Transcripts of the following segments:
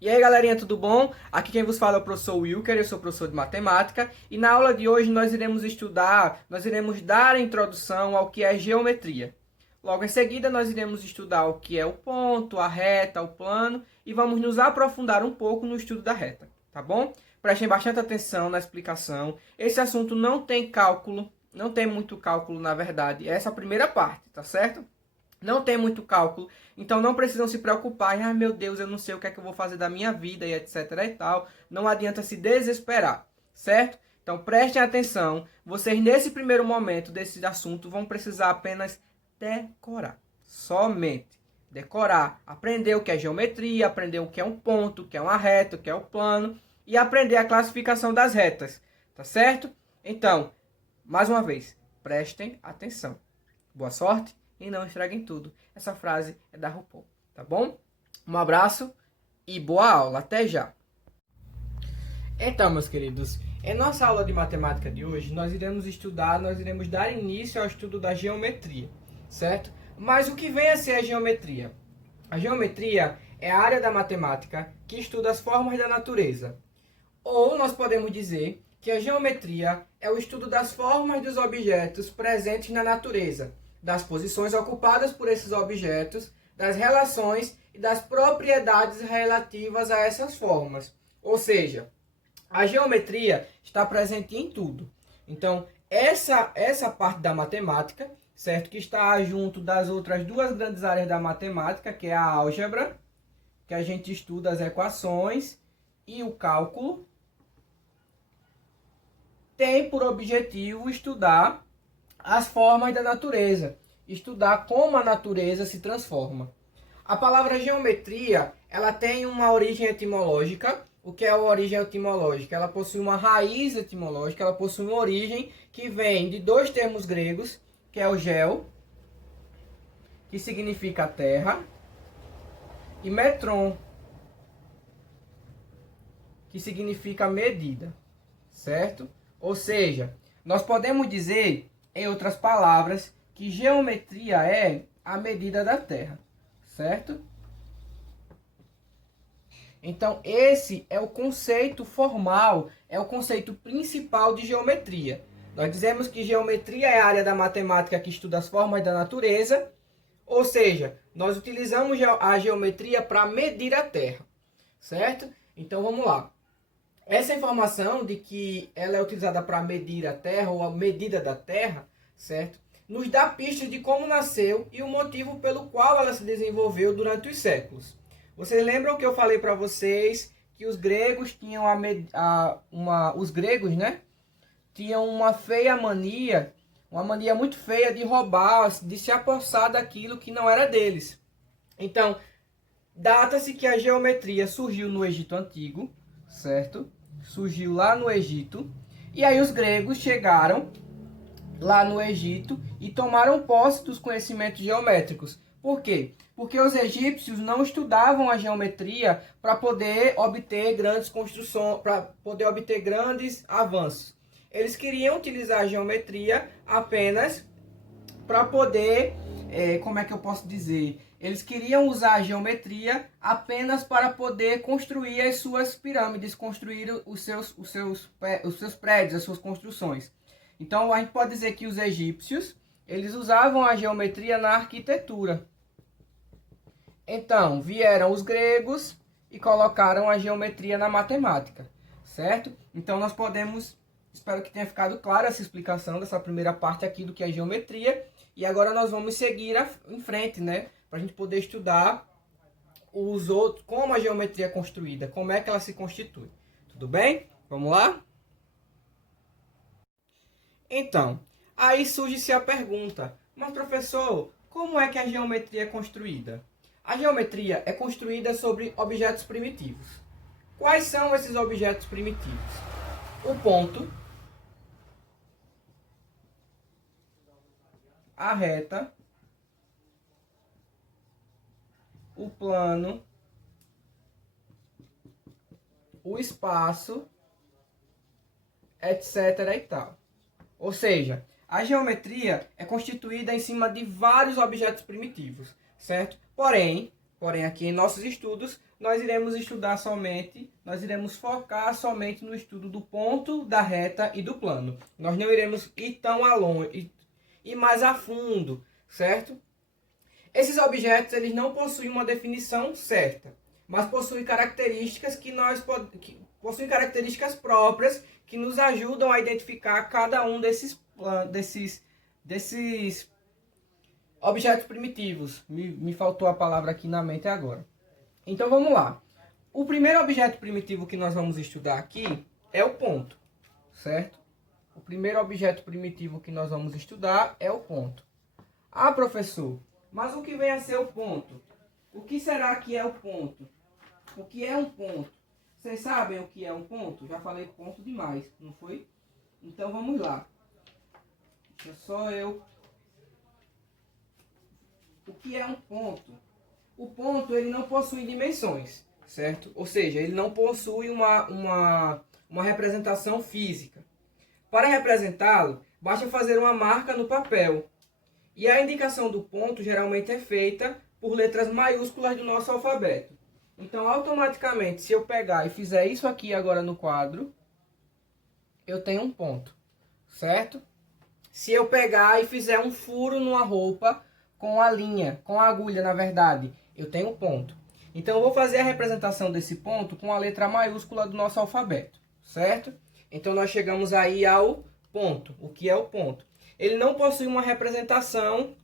E aí galerinha, tudo bom? Aqui quem vos fala é o professor Wilker, eu sou professor de matemática e na aula de hoje nós iremos dar a introdução ao que é geometria. Logo em seguida nós iremos estudar o que é o ponto, a reta, o plano e vamos nos aprofundar um pouco no estudo da reta, tá bom? Prestem bastante atenção na explicação. Esse assunto não tem cálculo, não tem muito cálculo na verdade, essa é a primeira parte, tá certo? Não tem muito cálculo, então não precisam se preocupar. Ah, meu Deus, eu não sei o que é que eu vou fazer da minha vida e etc e tal. Não adianta se desesperar, certo? Então prestem atenção. Vocês nesse primeiro momento desse assunto vão precisar apenas decorar. Somente decorar. Aprender o que é geometria, aprender o que é um ponto, o que é uma reta, o que é o plano e aprender a classificação das retas, tá certo? Então, mais uma vez, prestem atenção. Boa sorte e não estraguem tudo. Essa frase é da RuPaul, tá bom? Um abraço e boa aula. Até já! Então, meus queridos, em nossa aula de matemática de hoje, nós iremos dar início ao estudo da geometria, certo? Mas o que vem a ser a geometria? A geometria é a área da matemática que estuda as formas da natureza. Ou nós podemos dizer que a geometria é o estudo das formas dos objetos presentes na natureza, das posições ocupadas por esses objetos, das relações e das propriedades relativas a essas formas. Ou seja, a geometria está presente em tudo. Então, essa parte da matemática, certo? Que está junto das outras duas grandes áreas da matemática, que é a álgebra, que a gente estuda as equações, e o cálculo, tem por objetivo estudar as formas da natureza, estudar como a natureza se transforma. A palavra geometria, ela tem uma origem etimológica. O que é a origem etimológica? Ela possui uma raiz etimológica, ela possui uma origem que vem de dois termos gregos, que é o geo, que significa terra, e metron, que significa medida, certo? Ou seja, nós podemos dizer, em outras palavras, que geometria é a medida da Terra, certo? Então, esse é o conceito formal, é o conceito principal de geometria. Nós dizemos que geometria é a área da matemática que estuda as formas da natureza, ou seja, nós utilizamos a geometria para medir a Terra, certo? Então, vamos lá. Essa informação de que ela é utilizada para medir a Terra, ou a medida da Terra, certo? Nos dá pistas de como nasceu e o motivo pelo qual ela se desenvolveu durante os séculos. Vocês lembram que eu falei para vocês que os gregos tinham os gregos, né? Tinham uma mania muito feia de roubar, de se apossar daquilo que não era deles. Então, data-se que a geometria surgiu no Egito Antigo, certo? Surgiu lá no Egito. E aí os gregos chegaram lá no Egito e tomaram posse dos conhecimentos geométricos. Por quê? Porque os egípcios não estudavam a geometria para poder obter grandes construções, para poder obter grandes avanços. Eles queriam utilizar a geometria apenas para poder, como é que eu posso dizer? Eles queriam usar a geometria apenas para poder construir as suas pirâmides, construir os seus prédios, as suas construções. Então a gente pode dizer que os egípcios, eles usavam a geometria na arquitetura. Então vieram os gregos e colocaram a geometria na matemática, certo? Então nós podemos, espero que tenha ficado clara essa explicação dessa primeira parte aqui do que é geometria. E agora nós vamos seguir em frente, né? Para a gente poder estudar os outros, como a geometria é construída, como é que ela se constitui. Tudo bem? Vamos lá? Então, aí surge-se a pergunta, mas professor, como é que a geometria é construída? A geometria é construída sobre objetos primitivos. Quais são esses objetos primitivos? O ponto, a reta, o plano, o espaço, etc. e tal. Ou seja, a geometria é constituída em cima de vários objetos primitivos, certo? Porém, Porém, aqui em nossos estudos, nós iremos focar somente no estudo do ponto, da reta e do plano. Nós não iremos ir tão a longe, ir mais a fundo, certo? Esses objetos, eles não possuem uma definição certa, mas possuem características possuem características próprias que nos ajudam a identificar cada um desses objetos primitivos. Me faltou a palavra aqui na mente agora. Então vamos lá. O primeiro objeto primitivo que nós vamos estudar aqui é o ponto, certo? O primeiro objeto primitivo que nós vamos estudar é o ponto. Ah, professor, mas o que vem a ser o ponto? O que será que é o ponto? O que é um ponto? Vocês sabem o que é um ponto? Já falei ponto demais, não foi? Então vamos lá. Deixa só eu... O que é um ponto? O ponto, ele não possui dimensões, certo? Ou seja, ele não possui uma representação física. Para representá-lo, basta fazer uma marca no papel. E a indicação do ponto geralmente é feita por letras maiúsculas do nosso alfabeto. Então, automaticamente, se eu pegar e fizer isso aqui agora no quadro, eu tenho um ponto, certo? Se eu pegar e fizer um furo numa roupa com a linha, com a agulha, na verdade, eu tenho um ponto. Então, eu vou fazer a representação desse ponto com a letra maiúscula do nosso alfabeto, certo? Então, nós chegamos aí ao ponto. O que é o ponto? Ele não possui uma representação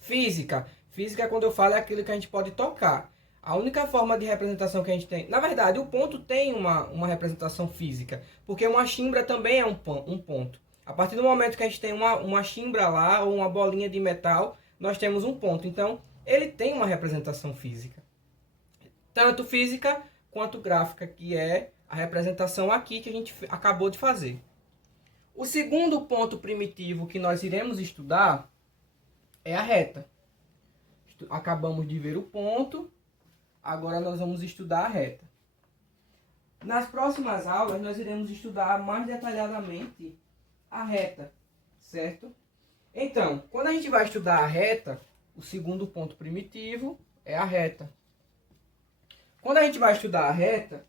física. Física, quando eu falo, é aquilo que a gente pode tocar. A única forma de representação que a gente tem... Na verdade, o ponto tem uma representação física, porque uma chimbra também é um ponto. A partir do momento que a gente tem uma chimbra lá, ou uma bolinha de metal, nós temos um ponto. Então, ele tem uma representação física. Tanto física quanto gráfica, que é a representação aqui que a gente acabou de fazer. O segundo ponto primitivo que nós iremos estudar é a reta. Acabamos de ver o ponto. Agora nós vamos estudar a reta. Nas próximas aulas nós iremos estudar mais detalhadamente a reta, certo? Então, quando a gente vai estudar a reta, o segundo ponto primitivo é a reta. Quando a gente vai estudar a reta,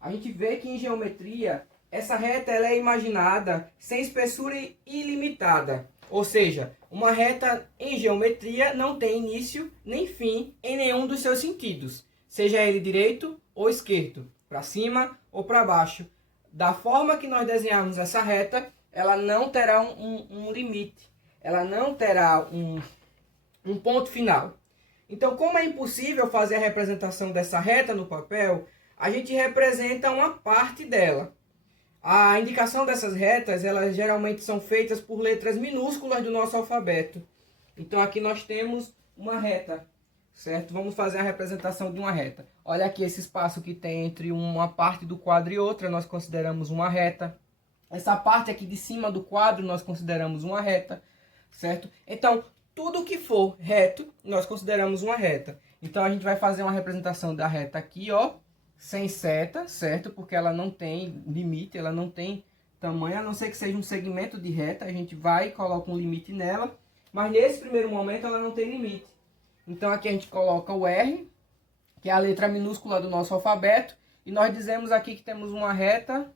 a gente vê que em geometria, essa reta ela é imaginada sem espessura ilimitada. Ou seja, uma reta em geometria não tem início nem fim em nenhum dos seus sentidos. Seja ele direito ou esquerdo, para cima ou para baixo. Da forma que nós desenharmos essa reta, ela não terá um limite. Ela não terá um ponto final. Então, como é impossível fazer a representação dessa reta no papel, a gente representa uma parte dela. A indicação dessas retas, elas geralmente são feitas por letras minúsculas do nosso alfabeto. Então, aqui nós temos uma reta, certo? Vamos fazer a representação de uma reta. Olha aqui esse espaço que tem entre uma parte do quadro e outra, nós consideramos uma reta. Essa parte aqui de cima do quadro, nós consideramos uma reta, certo? Então, tudo que for reto, nós consideramos uma reta. Então, a gente vai fazer uma representação da reta aqui, ó, sem seta, certo? Porque ela não tem limite, ela não tem tamanho, a não ser que seja um segmento de reta, a gente vai e coloca um limite nela, mas nesse primeiro momento ela não tem limite. Então aqui a gente coloca o R, que é a letra minúscula do nosso alfabeto, e nós dizemos aqui que temos uma reta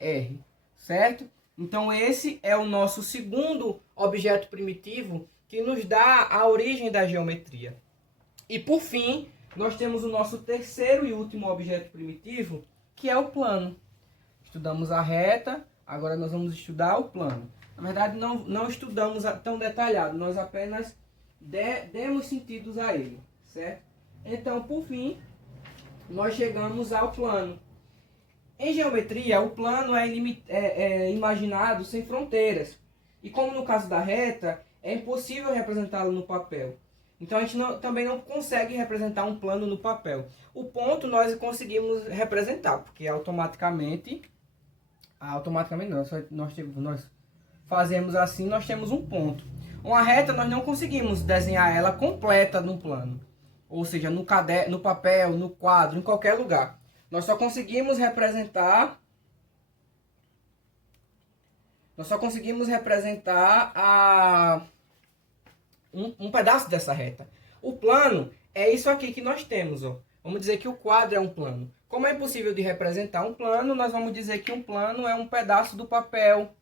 R, certo? Então esse é o nosso segundo objeto primitivo que nos dá a origem da geometria. E por fim, nós temos o nosso terceiro e último objeto primitivo, que é o plano. Estudamos a reta, agora nós vamos estudar o plano. Na verdade, não estudamos tão detalhado, nós apenas demos sentidos a ele, certo? Então, por fim, nós chegamos ao plano. Em geometria, o plano é imaginado sem fronteiras. E como no caso da reta, é impossível representá-lo no papel. Então a gente também não consegue representar um plano no papel. O ponto nós conseguimos representar, porque automaticamente não, nós fazemos assim, nós temos um ponto. Uma reta nós não conseguimos desenhar ela completa num plano. Ou seja, no caderno, no papel, no quadro, em qualquer lugar. Nós só conseguimos representar um pedaço dessa reta. O plano é isso aqui que nós temos, ó. Vamos dizer que o quadro é um plano. Como é impossível de representar um plano, nós vamos dizer que um plano é um pedaço do papel,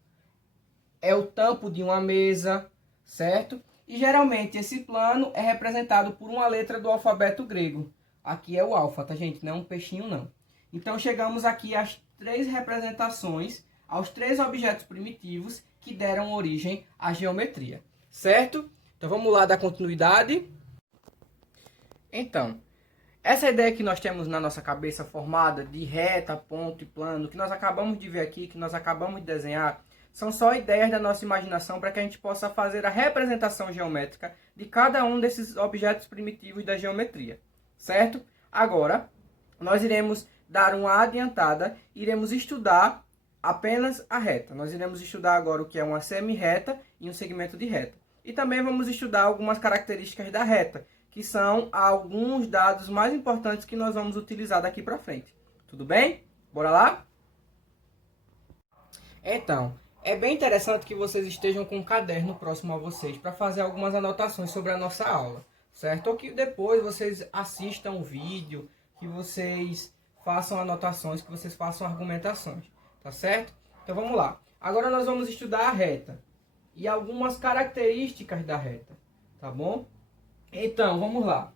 é o tampo de uma mesa, certo? E geralmente esse plano é representado por uma letra do alfabeto grego. Aqui é o alfa, tá, gente? Não é um peixinho, não. Então chegamos aqui às três representações, aos três objetos primitivos que deram origem à geometria, certo? Então vamos lá dar continuidade. Então, essa ideia que nós temos na nossa cabeça formada de reta, ponto e plano, que nós acabamos de ver aqui, que nós acabamos de desenhar, são só ideias da nossa imaginação para que a gente possa fazer a representação geométrica de cada um desses objetos primitivos da geometria, certo? Agora, nós iremos dar uma adiantada, iremos estudar apenas a reta. Nós iremos estudar agora o que é uma semi-reta e um segmento de reta. E também vamos estudar algumas características da reta, que são alguns dados mais importantes que nós vamos utilizar daqui para frente. Tudo bem? Bora lá? Então, é bem interessante que vocês estejam com um caderno próximo a vocês para fazer algumas anotações sobre a nossa aula, certo? Ou que depois vocês assistam o vídeo, que vocês façam anotações, que vocês façam argumentações, tá certo? Então vamos lá. Agora nós vamos estudar a reta e algumas características da reta, tá bom? Então, vamos lá.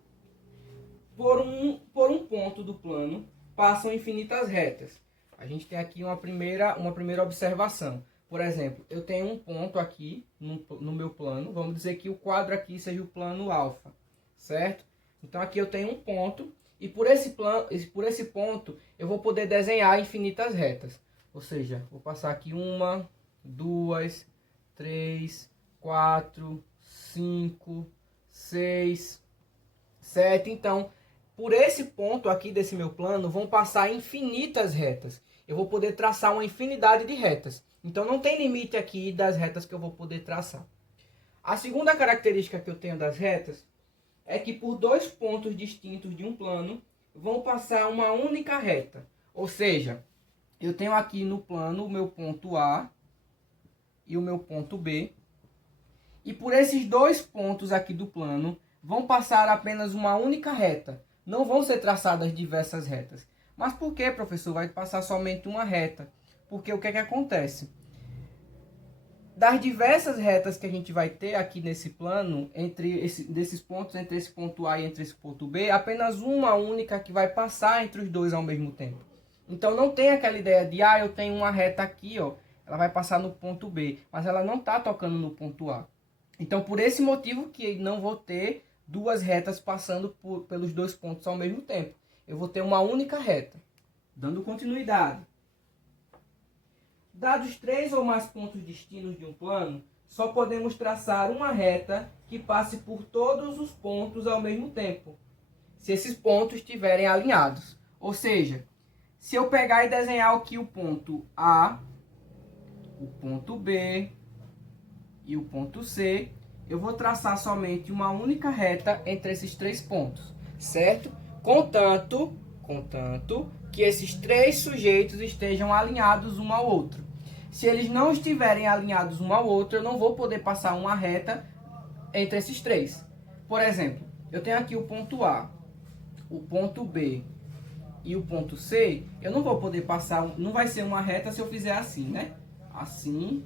Por um ponto do plano passam infinitas retas. A gente tem aqui uma primeira observação. Por exemplo, eu tenho um ponto aqui no meu plano. Vamos dizer que o quadro aqui seja o plano alfa, certo? Então aqui eu tenho um ponto e por esse ponto eu vou poder desenhar infinitas retas. Ou seja, vou passar aqui 1, 2, 3, 4, 5, 6, 7. Então, por esse ponto aqui desse meu plano, vão passar infinitas retas. Eu vou poder traçar uma infinidade de retas. Então, não tem limite aqui das retas que eu vou poder traçar. A segunda característica que eu tenho das retas é que por dois pontos distintos de um plano, vão passar uma única reta. Ou seja, eu tenho aqui no plano o meu ponto A e o meu ponto B. E por esses dois pontos aqui do plano, vão passar apenas uma única reta. Não vão ser traçadas diversas retas. Mas por que, professor, vai passar somente uma reta? Porque o que é que acontece? Das diversas retas que a gente vai ter aqui nesse plano, desses pontos, entre esse ponto A e entre esse ponto B, apenas uma única que vai passar entre os dois ao mesmo tempo. Então não tem aquela ideia de, eu tenho uma reta aqui, ó, ela vai passar no ponto B, mas ela não está tocando no ponto A. Então, por esse motivo que não vou ter duas retas passando pelos dois pontos ao mesmo tempo. Eu vou ter uma única reta. Dando continuidade. Dados 3 ou mais pontos distintos de um plano, só podemos traçar uma reta que passe por todos os pontos ao mesmo tempo, se esses pontos estiverem alinhados. Ou seja, se eu pegar e desenhar aqui o ponto A, o ponto B e o ponto C, eu vou traçar somente uma única reta entre esses três pontos, certo? Contanto que esses três sujeitos estejam alinhados um ao outro. Se eles não estiverem alinhados um ao outro, eu não vou poder passar uma reta entre esses três. Por exemplo, eu tenho aqui o ponto A, o ponto B e o ponto C, eu não vou poder passar, não vai ser uma reta se eu fizer assim, né? Assim,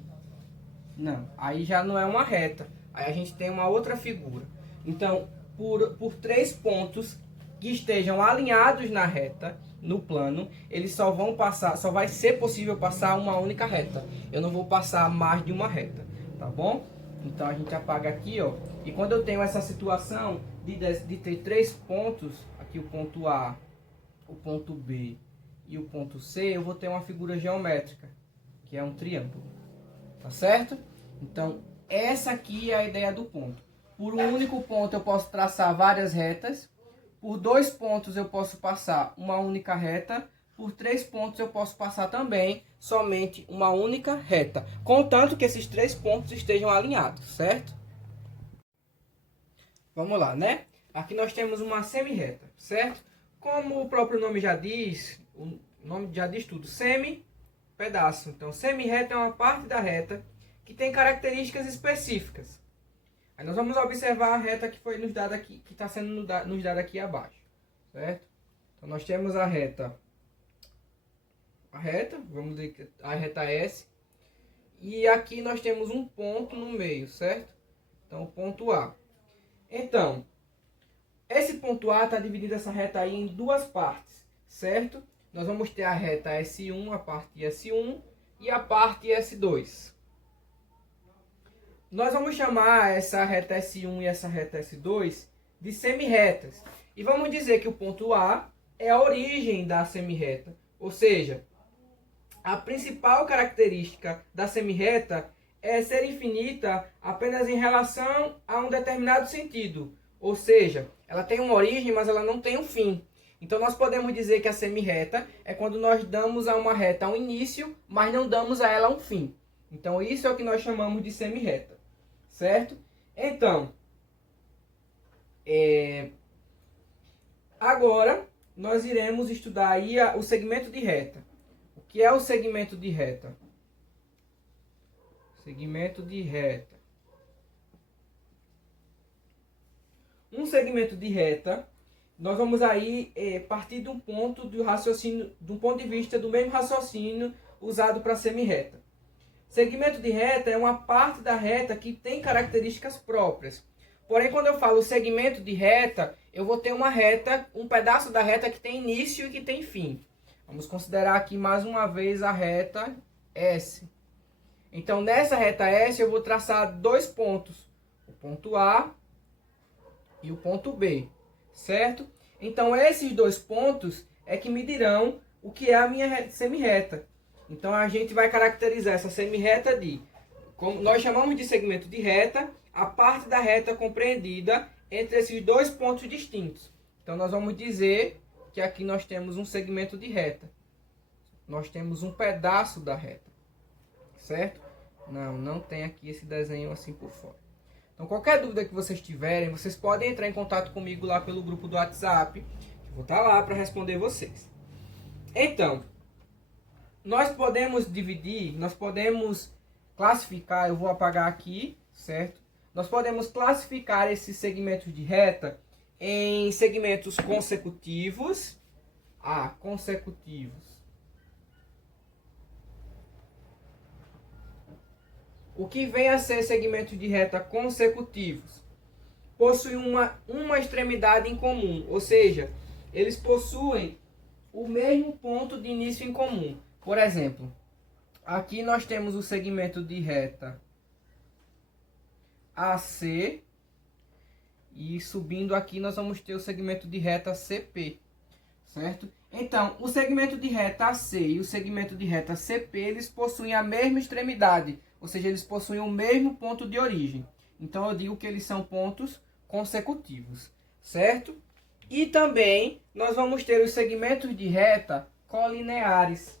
não. Aí já não é uma reta. Aí a gente tem uma outra figura. Então, por três pontos que estejam alinhados na reta, no plano, eles só vai ser possível passar uma única reta. Eu não vou passar mais de uma reta, tá bom? Então a gente apaga aqui, ó. E quando eu tenho essa situação de ter três pontos, aqui o ponto A, o ponto B e o ponto C, eu vou ter uma figura geométrica, que é um triângulo, tá certo? Então, essa aqui é a ideia do ponto. Por um único ponto eu posso traçar várias retas. Por dois pontos eu posso passar uma única reta. Por três pontos eu posso passar também somente uma única reta. Contanto que esses três pontos estejam alinhados, certo? Vamos lá, né? Aqui nós temos uma semi-reta, certo? Como o próprio nome já diz, o nome já diz tudo, semi-pedaço. Então, semi-reta é uma parte da reta que tem características específicas. Aí nós vamos observar a reta que foi nos dada aqui, que está sendo nos dada aqui abaixo, certo? Então nós temos a reta, vamos dizer que a reta S, e aqui nós temos um ponto no meio, certo? Então o ponto A. Então, esse ponto A está dividindo essa reta aí em duas partes, certo? Nós vamos ter a reta S1, a parte S1 e a parte S2. Nós vamos chamar essa reta S1 e essa reta S2 de semirretas. E vamos dizer que o ponto A é a origem da semirreta. Ou seja, a principal característica da semirreta é ser infinita apenas em relação a um determinado sentido. Ou seja, ela tem uma origem, mas ela não tem um fim. Então nós podemos dizer que a semirreta é quando nós damos a uma reta um início, mas não damos a ela um fim. Então isso é o que nós chamamos de semirreta. Certo? Então, agora nós iremos estudar aí o segmento de reta. O que é o segmento de reta? Segmento de reta. Um segmento de reta, nós vamos aí partir de um ponto de raciocínio, de um ponto de vista do mesmo raciocínio usado para semirreta. Segmento de reta é uma parte da reta que tem características próprias. Porém, quando eu falo segmento de reta, eu vou ter uma reta, um pedaço da reta que tem início e que tem fim. Vamos considerar aqui mais uma vez a reta S. Então, nessa reta S, eu vou traçar dois pontos. O ponto A e o ponto B. Certo? Então, esses dois pontos é que me dirão o que é a minha semirreta. Então a gente vai caracterizar essa semirreta de, como nós chamamos de segmento de reta, a parte da reta compreendida entre esses dois pontos distintos. Então nós vamos dizer que aqui nós temos um segmento de reta. Nós temos um pedaço da reta. Certo? Não tem aqui esse desenho assim por fora. Então qualquer dúvida que vocês tiverem, vocês podem entrar em contato comigo lá pelo grupo do WhatsApp. Eu vou estar lá para responder vocês. Então, nós podemos dividir, nós podemos classificar, eu vou apagar aqui, certo? Nós podemos classificar esses segmentos de reta em segmentos consecutivos, consecutivos. O que vem a ser segmentos de reta consecutivos? Possuem uma extremidade em comum, ou seja, eles possuem o mesmo ponto de início em comum. Por exemplo, aqui nós temos o segmento de reta AC e subindo aqui nós vamos ter o segmento de reta CP, certo? Então, o segmento de reta AC e o segmento de reta CP, eles possuem a mesma extremidade, ou seja, eles possuem o mesmo ponto de origem. Então, eu digo que eles são pontos consecutivos, certo? E também nós vamos ter os segmentos de reta colineares.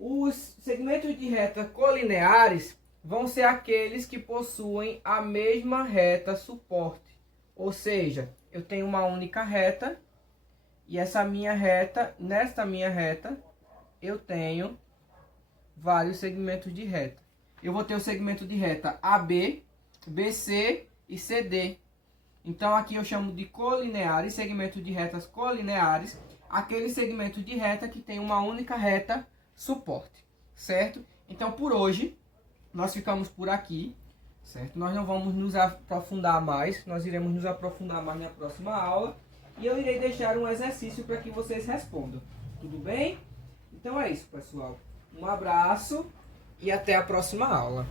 Os segmentos de reta colineares vão ser aqueles que possuem a mesma reta suporte. Ou seja, eu tenho uma única reta e nesta minha reta, eu tenho vários segmentos de reta. Eu vou ter o segmento de reta AB, BC e CD. Então aqui eu chamo de colineares, segmentos de retas colineares, aquele segmento de reta que tem uma única reta suporte, certo? Então por hoje nós ficamos por aqui, certo? Nós não vamos nos aprofundar mais, nós iremos nos aprofundar mais na próxima aula e eu irei deixar um exercício para que vocês respondam, tudo bem? Então é isso, pessoal. Um abraço e até a próxima aula.